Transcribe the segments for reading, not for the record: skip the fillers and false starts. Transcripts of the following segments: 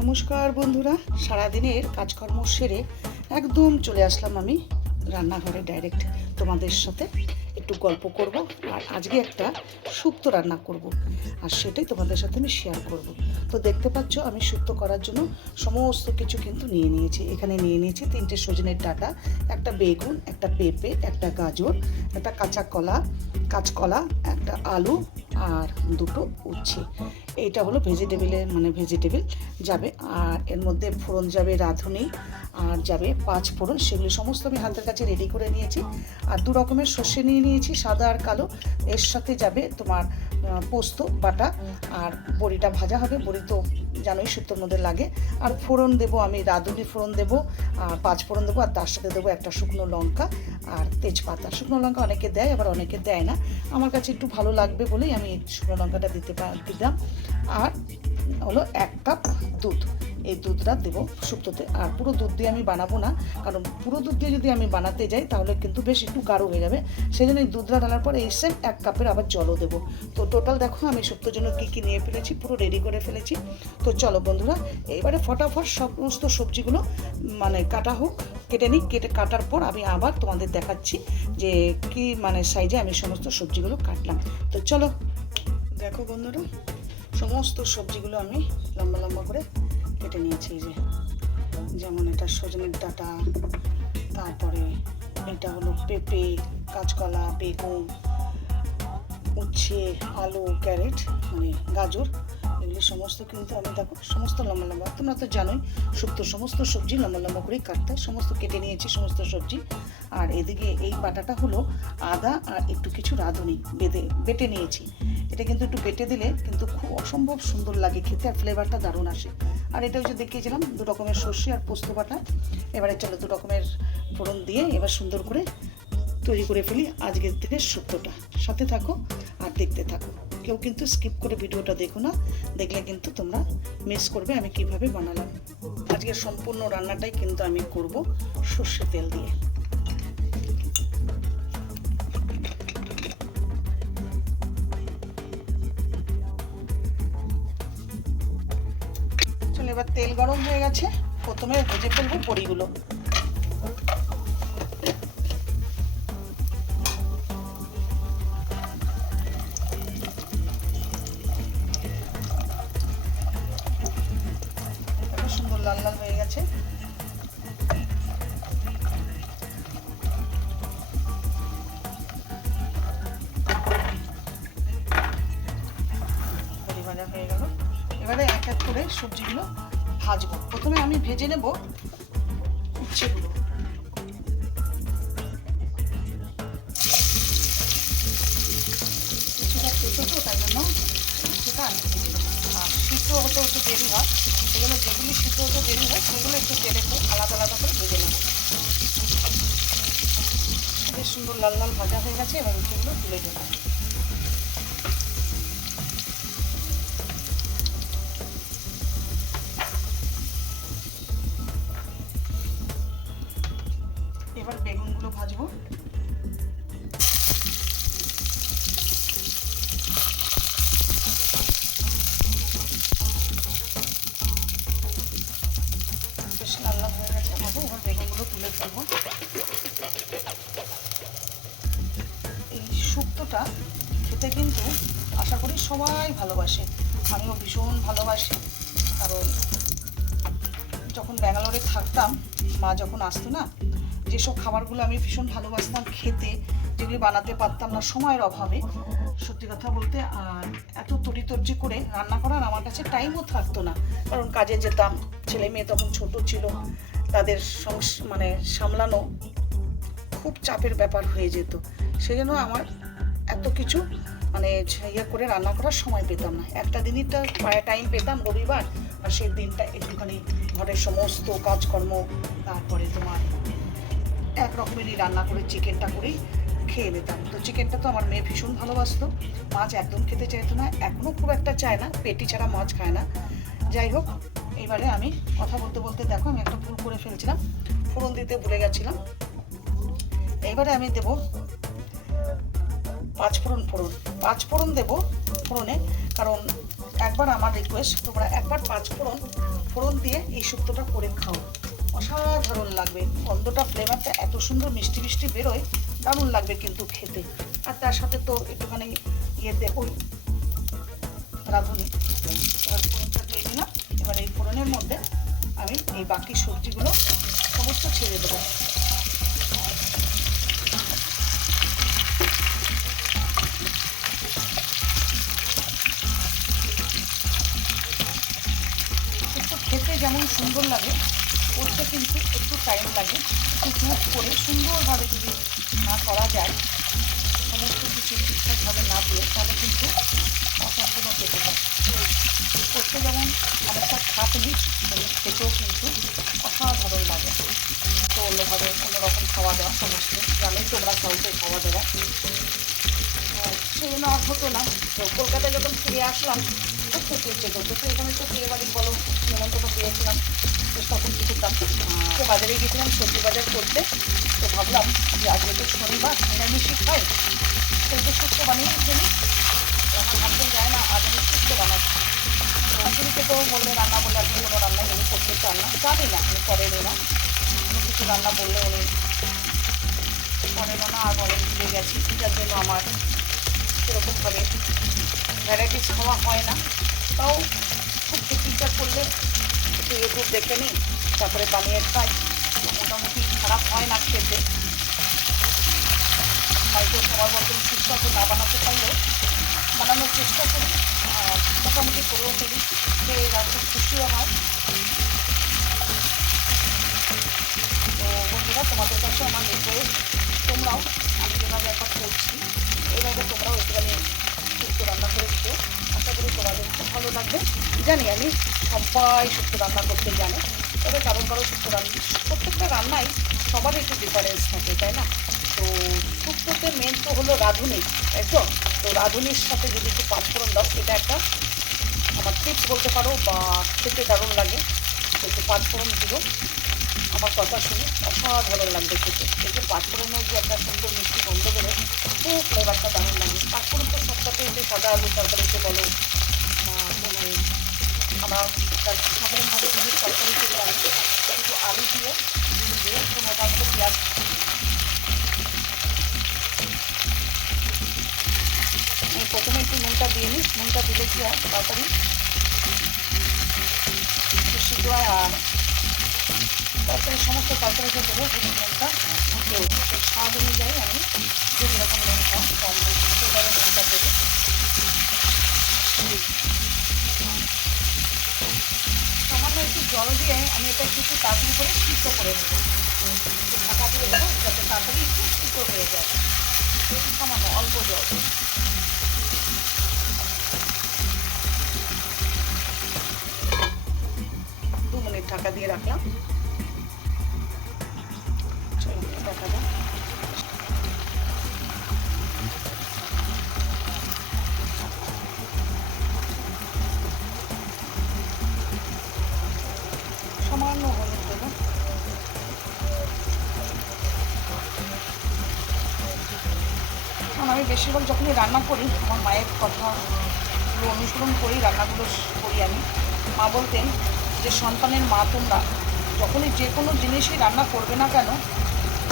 নমস্কার বন্ধুরা, সারাদিনের কাজকর্ম সেরে একদম চলে আসলাম আমি রান্নাঘরে ডাইরেক্ট তোমাদের সাথে একটু গল্প করব। আর আজকে একটা শুক্তো রান্না করব, আর সেটাই তোমাদের সাথে আমি শেয়ার করব। তো দেখতে পাচ্ছ আমি শুক্তো করার জন্য সমস্ত কিছু কিন্তু নিয়ে নিয়েছি। এখানে নিয়ে নিয়েছি 3টে সজনের ডাঁটা, একটা বেগুন, একটা পেঁপে, একটা গাজর, একটা কাঁচকলা, একটা আলু আর 2টো উচ্ছে। এইটা হলো ভেজিটেবিল যাবে। আর এর মধ্যে ফোড়ন যাবে রাঁধুনি, আর যাবে 5 ফোড়ন। সেগুলি সমস্ত আমি হাতের কাছে রেডি করে নিয়েছি। আর 2 রকমের সর্ষে নিয়ে নিয়েছি, সাদা আর কালো। এর সাথে যাবে তোমার পোস্ত বাটা, আর বড়িটা ভাজা হবে। বড়ি তো জানোই শুক্তোর মধ্যে লাগে। আর ফোড়ন দেবো আমি, রাঁধুনি ফোড়ন দেবো, আর 5 ফোড়ন দেবো, আর তার সাথে দেবো একটা শুকনো লঙ্কা আর তেজপাতা। শুকনো লঙ্কা অনেকে দেয়, আবার অনেকে দেয় না। আমার কাছে একটু ভালো লাগবে বলেই আমি শুকনো লঙ্কাটা দিলাম। আর হলো 1 কাপ দুধ। এই দুধটা দেবো শুক্তোতে। আর পুরো দুধ দিয়ে আমি বানাবো না, কারণ পুরো দুধ দিয়ে যদি আমি বানাতে যাই তাহলে কিন্তু বেশ একটু গাঢ় হয়ে যাবে। সেই জন্য এই দুধটা ঢালার পর এই সেম 1 কাপের আবার জলও দেবো। তো টোটাল দেখো আমি শুক্তোর জন্য কী নিয়ে ফেলেছি, পুরো রেডি করে ফেলেছি। তো চলো বন্ধুরা, এইবারে ফটাফট সমস্ত সবজিগুলো কেটে নিই। কাটার পর আমি আবার তোমাদের দেখাচ্ছি যে কি সাইজে আমি সমস্ত সবজিগুলো কাটলাম। তো চলো দেখো বন্ধুরা, সমস্ত সবজিগুলো আমি লম্বা লম্বা করে কেটে নিয়েছি। যেমন এটা সজনের ডাঁটা, তারপরে এটা হলো পেঁপে, কাঁচকলা, বেগুন, উচ্ছে, আলু, ক্যারেট গাজর, এগুলি সমস্ত কিন্তু আমি দেখো সমস্ত লম্বা লম্বা। তোমরা তো জানোই শুক্তো সমস্ত সবজি লম্বা লম্বা করেই কাটতে হয়। সমস্ত কেটে নিয়েছি সমস্ত সবজি। আর এদিকে এই বাটাটা হলো আদা আর একটু কিছু রাঁধুনি বেটে নিয়েছি। এটা কিন্তু একটু বেটে দিলে কিন্তু খুব অসম্ভব সুন্দর লাগে খেতে, আর ফ্লেভারটা দারুণ আসে। আর এটাও যে দেখিয়েছিলাম 2 রকমের সর্ষে আর পোস্ত বাটা। এবারে চলো 2 রকমের ফোড়ন দিয়ে এবার সুন্দর করে তৈরি করে ফেলি আজকের দিনের শুক্তোটা। সাথে থাকো আর দেখতে থাকো, কেউ কিন্তু স্কিপ করে ভিডিওটা দেখো না, দেখলে কিন্তু তোমরা মিস করবে আমি কিভাবে বানালাম। আজকের সম্পূর্ণ রান্নাটাই কিন্তু আমি করব সর্ষে তেল দিয়ে। চলো এবার তেল গরম হয়ে গেছে, প্রথমে ভেজে ফেলবো বড়িগুলো। সুন্দর লাল লাল হয়ে গেছে। বড়ি ভাজা হয়ে গেল। এবারে এক এক করে সবজিগুলো ভাজবো। প্রথমে আমি ভেজে নেব উচ্ছেগুলো। উচ্ছেটা ছোটো তো, তাই জন্য উচ্ছেটা আমি ভেজে নেবো। আর সিদ্ধ হতে একটু দেরি হয়, সেগুলো যেগুলি সিদ্ধ হতে দেরি হয় সেগুলো একটু তেলে আলাদা আলাদা করে ভেজে নেব। বেশ সুন্দর লাল লাল ভাজা হয়ে গেছে। এবার উচ্ছেগুলো তুলে দেবো। এবার বেগুনগুলো ভাজবো। বেশ লাল লাল হয়ে গেছে ভাজা। এবার বেগুনগুলো তুলে ফেলবো। এই শুক্তোটা খেতে কিন্তু আশা করি সবাই ভালোবাসে, আমিও ভীষণ ভালোবাসি। কারণ যখন ব্যাঙ্গালোরে থাকতাম, মা যখন আসতো না, যেসব খাবারগুলো আমি ভীষণ ভালোবাসতাম খেতে, যেগুলি বানাতে পারতাম না সময়ের অভাবে, সত্যি কথা বলতে, আর এত তরিতর্জি করে রান্না করার আমার কাছে টাইমও থাকতো না। কারণ কাজে যেতাম, ছেলে মেয়ে তখন ছোট ছিল, তাদের সামলানো খুব চাপের ব্যাপার হয়ে যেত। সেই জন্য আমার এত কিছু করে রান্না করার সময় পেতাম না। একটা দিনইটা টাইম পেতাম রবিবার, আর সেই দিনটা একটুখানি ঘরের সমস্ত কাজকর্ম, তারপরে তোমার এক রকমেরই রান্না করে চিকেনটা করেই খেয়ে নিতাম। তো চিকেনটা তো আমার মেয়ে ভীষণ ভালোবাসতো, মাছ একদম খেতে চাইতো না, এখনও খুব একটা চায় না, পেটি ছাড়া মাছ খায় না। যাই হোক, এইবারে আমি কথা বলতে বলতে দেখো আমি একটা ভুল করে ফেলছিলাম, ফোড়ন দিতে ভুলে গেছিলাম। এইবারে আমি দেবো 5 ফোড়ন দেবো ফোড়নে। কারণ একবার আমার রিকোয়েস্ট, তোমরা একবার 5 ফোড়ন ফোড়ন দিয়ে এই শুক্তোটা করে খাও, অসাধারণ লাগবে। গন্ধটা ফ্লেভারটা এত সুন্দর মিষ্টি মিষ্টি বেরোয়, দারুণ লাগবে কিন্তু খেতে। আর তার সাথে তো একটুখানি ওই রাঁধুনি। এবার ফোড়নটা দিয়ে দিলাম। এবার এই ফোড়নের মধ্যে আমি এই বাকি সবজিগুলো সমস্ত ছেড়ে দেবো। একটু খেতে যেমন সুন্দর লাগে, করতে কিন্তু একটু টাইম লাগে। একটু জুট করে সুন্দরভাবে যদি না করা যায়, সমস্ত কিছু ঠিকঠাকভাবে না দিয়ে, তাহলে কিন্তু অসম্পূর্ণ কেটে যায়। করতে যেমন অনেকটা খাটনি, খেতেও কিন্তু অসাধারণ লাগে। তো অন্যভাবে অন্যরকম খাওয়া দাওয়া সমস্ত জানেই তোমরা সাউথে খাওয়া দাওয়া, সেই জন্য আর হতো না। তো কলকাতায় যখন ফিরে আসলাম খুব খেতে ইচ্ছে করতো। তো এখানে তো বিয়ে বাড়ি বলো নেমন্তন্ন পেয়েছিলাম, তো তখন খেতাম। তো বাজারে গেছিলাম সবজি বাজার করতে। তো ভাবলাম যে আজকে তো শনিবার, নিরামিষই খাই, তো একটু শুক্তো বানিয়ে ফেলি। আমার হাজবেন্ড যায় না, আজ আমি শুক্তো বানাচ্ছি। তো শাশুড়িকে তো বললে রান্না বলে আপনি কোনো রান্নাই উনি করতে চান না, জানি না উনি করেনও না। কোনো কিছু রান্না বললে উনি করেনও না, আর বলেন ভুলে গেছি, যার জন্য আমার সেরকমভাবে ভ্যারাইটিস খাওয়া হয় না। তাও খুব টিফিনটা করলে একটু ইউটিউব দেখে নিই, তারপরে বানিয়ে খাই। মোটামুটি খারাপ হয় না খেতে। হয়তো সবার মতন সুস্বাদু না বানাতে পারলেও বানানোর চেষ্টা করি, আর মোটামুটি করেও ফেলি, খেয়ে এরা খুব খুশিও হয়। তো বন্ধুরা, তোমাদের কাছে আমার রিকোয়েস্ট, তোমরাও আমি যেভাবে এখন করছি এইভাবে তোমরাও একটুখানি শুক্তো রান্না করে খেও। আশা করি তোমাদের খুব ভালো লাগবে। জানি আমি সবাই শুক্তো রান্না করতে জানে, তবে কারণ শুক্তো রান্না, প্রত্যেকটা রান্নাই সবার একটু ডিফারেন্স থাকে, তাই না? তো শুক্তোতে মেন তো হলো রাঁধুনি, তাই তো? তো রাঁধুনির সাথে যদি একটু পাঁচফোড়ন দাও, এটা একটা আমার টিপস বলতে পারো, বা খেতে দারুণ লাগে। তো একটু পাঁচফোড়ন দিও, আমার কথা শুনে অসাধারণ লাগবে খেতে। এই যে পাঁচফোড়নের যে একটা সুন্দর মিষ্টি গন্ধ বেরোয়, খুব ফ্লেভারটা দারুণ লাগে। পাঁচফোড়ন তো সবটাতে যে সাদা আলু তরকারিতে বলো, আমরা সাধারণভাবে ডিমের তরকারি করে রাখি, একটু আলু দিয়ে ডিম দিয়ে একটু মোটামুটি পেঁয়াজ। আমি প্রথমে একটু নুনটা দিয়ে নিই, নুনটা দিলে কি হয় তাড়াতাড়ি একটু সিদ্ধ হয়। আর তারপরে সমস্ত তরকারিতে দেবো নুনটা, তো স্বাদ অনুযায়ী আমি যে যেরকম নুন খাও কম বেশি সেভাবে নুনটা দেবো। সামান্য একটু জল দিয়ে আমি এটা একটু তাড়াতাড়ি করে সিদ্ধ করে নেবো। একটু ঢাকা দিয়ে দেবো যাতে তাড়াতাড়ি একটু সিদ্ধ হয়ে যায়। সামান্য অল্প জল, 2 মিনিট ঢাকা দিয়ে রাখলাম। চলো দেখা যাক। সামান্য হলুদ দেবো। কারণ আমি বেশিরভাগ যখনই রান্না করি আমার মায়ের কথাগুলো অনুসরণ করি, রান্নাগুলো করি আমি। মা বলতেন যে সন্তানের মা তোমরা যখনই যে কোনো জিনিসই রান্না করবে না কেন,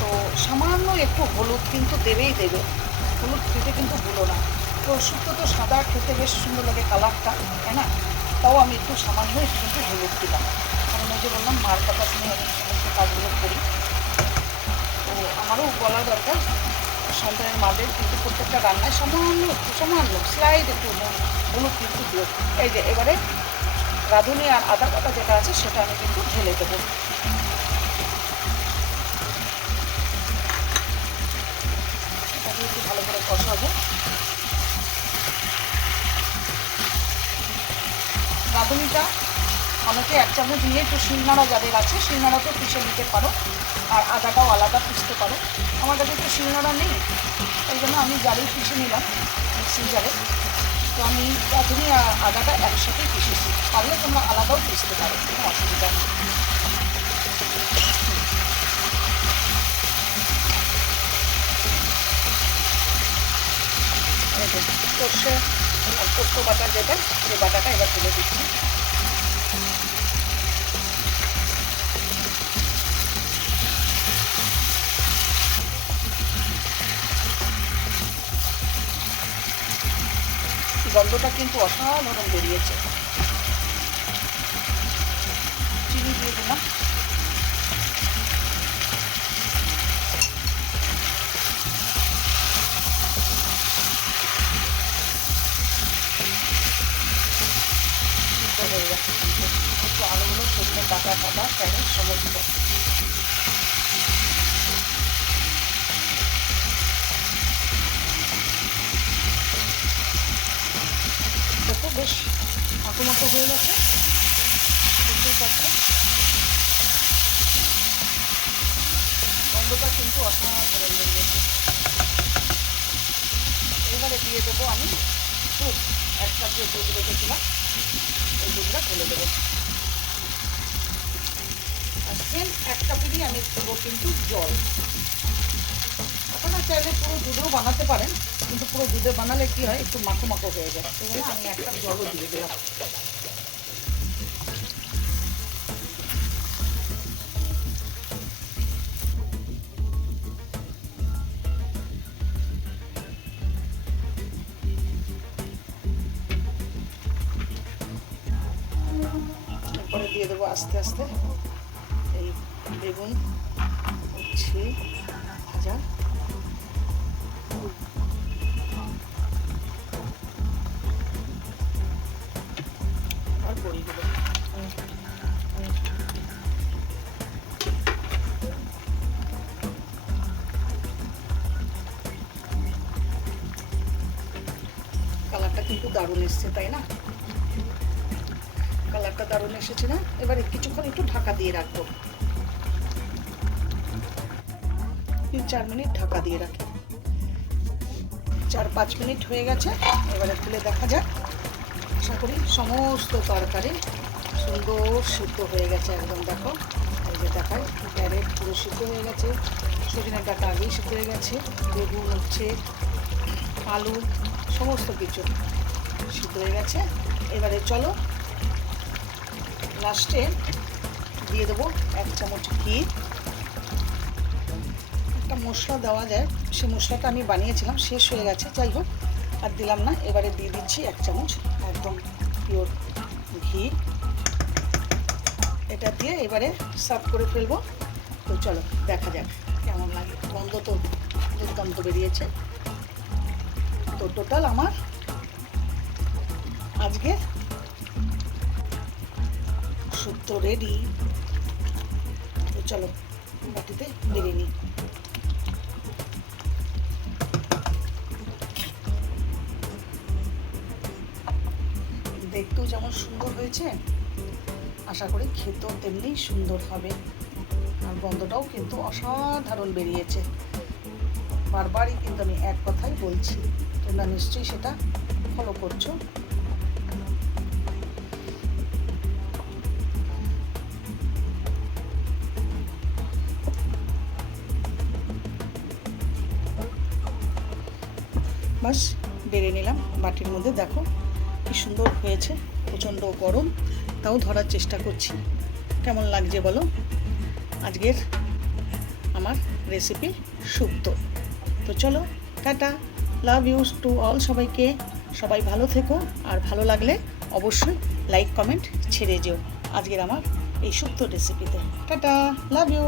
তো সামান্য একটু হলুদ কিন্তু দেবেই দেবে। হলুদ খেতে কিন্তু ভুলো না। তো শুক্তো তো সাদা খেতে বেশ সুন্দর লাগে কালারটা, তাই না? তাও আমি একটু সামান্য একটু কিন্তু হলুদ দিলাম। কারণ ওই যে বললাম মার কথা শুনে আমি সমস্ত কাজগুলো করি। তো আমারও বলা দরকার সন্তানের মাদের কিন্তু প্রত্যেকটা রান্নায় সামান্য সামান্য স্লাইড একটু হলুদ কিন্তু দিও। এই যে এবারে রাঁধুনি আর আদা বাটা যেটা আছে সেটা আমি কিন্তু ঢেলে দেবো। এটাকে একটু ভালো করে কষাবো। রাঁধুনিটা অনেকে 1 চামচ নিয়ে একটু শিলনোড়া যাদের আছে শিলনোড়াতেও পিষে নিতে পারো, আর আদাটাও আলাদা পিষতে পারো। আমার কাছে একটু শিলনোড়া নেই, এই জন্য আমি জারেই পিষে নিলাম, মিক্সি জারে। তো আমি রাঁধুনি আর আদাটা একসাথেই পিষেছি, পারলে তোমরা আলাদাও পিষতে পারো, কোনো অসুবিধা নেই। সর্ষে আর পোস্ত বাটা যেটা, সেই বাটাটা এবার তুলে দিচ্ছি। গন্ধটা কিন্তু অসাধারণ বেরিয়েছে। চিনি দিয়ে দিলাম। হয়ে গেছে কিন্তু একটু আলুগুলো সজনে ডাটা ক্যারেট সমস্ত দেখো বেশ মতো হয়ে গেছে, বুঝতেই পারছো। গন্ধটা কিন্তু অসাধারণ হয়ে গেছে। এবারে দিয়ে দেবো আমি দুধ, এক কাপ যে দুধ রেখেছিলাম এই দুধটা ঢেলে দেবো। আর সেম এক কাপেরই আমি দেবো কিন্তু জল। আপনারা চাইলে পুরো দুধেও বানাতে পারেন, কিন্তু পুরো দুধে বানালে কি হয় একটু মাখো মাখো হয়ে যায়। তো আমি এক কাপ জলও দিয়ে দিলাম। এরপরে দিয়ে দেবো আস্তে আস্তে এই বেগুন, উচ্ছে ভাজা, আর বড়িগুলো। কালারটা কিন্তু দারুণ এসছে, তাই না? কালারটা দারুণ এসেছে না? এবারে কিছুক্ষণ একটু ঢাকা দিয়ে রাখবো, 3-4 মিনিট ঢাকা দিয়ে রাখি। 4-5 মিনিট হয়ে গেছে। এবারে তুলে দেখা যাক। আশা করি সমস্ত তরকারি সুন্দর সিদ্ধ হয়ে গেছে একদম। দেখো এই যে দেখায়, ক্যারেট পুরো সিদ্ধ হয়ে গেছে, সজনে ডাটা আগেই সিদ্ধ হয়ে গেছে, বেগুন, উচ্ছে, আলু সমস্ত কিছু সিদ্ধ হয়ে গেছে। এবারে চলো লাস্টে দিয়ে দেবো 1 চামচ ঘি। একটা মশলা দেওয়া যায়, সে মশলাটা আমি বানিয়েছিলাম, শেষ হয়ে গেছে, যাই হোক আর দিলাম না। এবারে দিয়ে দিচ্ছি 1 চামচ একদম পিওর ঘি। এটা দিয়ে এবারে সার্ভ করে ফেলবো। তো চলো দেখা যাক কেমন লাগে। গন্ধ তো দুর্দান্ত বেরিয়েছে। তো টোটাল আমার আজকে শুক্তো রেডি। তো চলো বাটিতে বেরিয়ে নিই। দেখতেও যেমন সুন্দর হয়েছে, আশা করি খেতেও তেমনি সুন্দর হবে। আর গন্ধটাও কিন্তু অসাধারণ বেরিয়েছে। বারবারই কিন্তু আমি এক কথাই বলছি, তোমরা নিশ্চয়ই সেটা ফলো করছো। বাস বেড়ে নিলাম বাটির মধ্যে। দেখো কি সুন্দর হয়েছে, প্রচণ্ড গরম তাও ধরার চেষ্টা করছি। কেমন লাগছে বলো আজকের আমার রেসিপি শুক্তো। তো চলো tata, love use to all. সবাইকে, সবাই ভালো থেকো। আর ভালো লাগলে অবশ্যই লাইক কমেন্ট ছেড়ে যেও আজকের আমার এই শুক্তো রেসিপিতে। Tata, love you.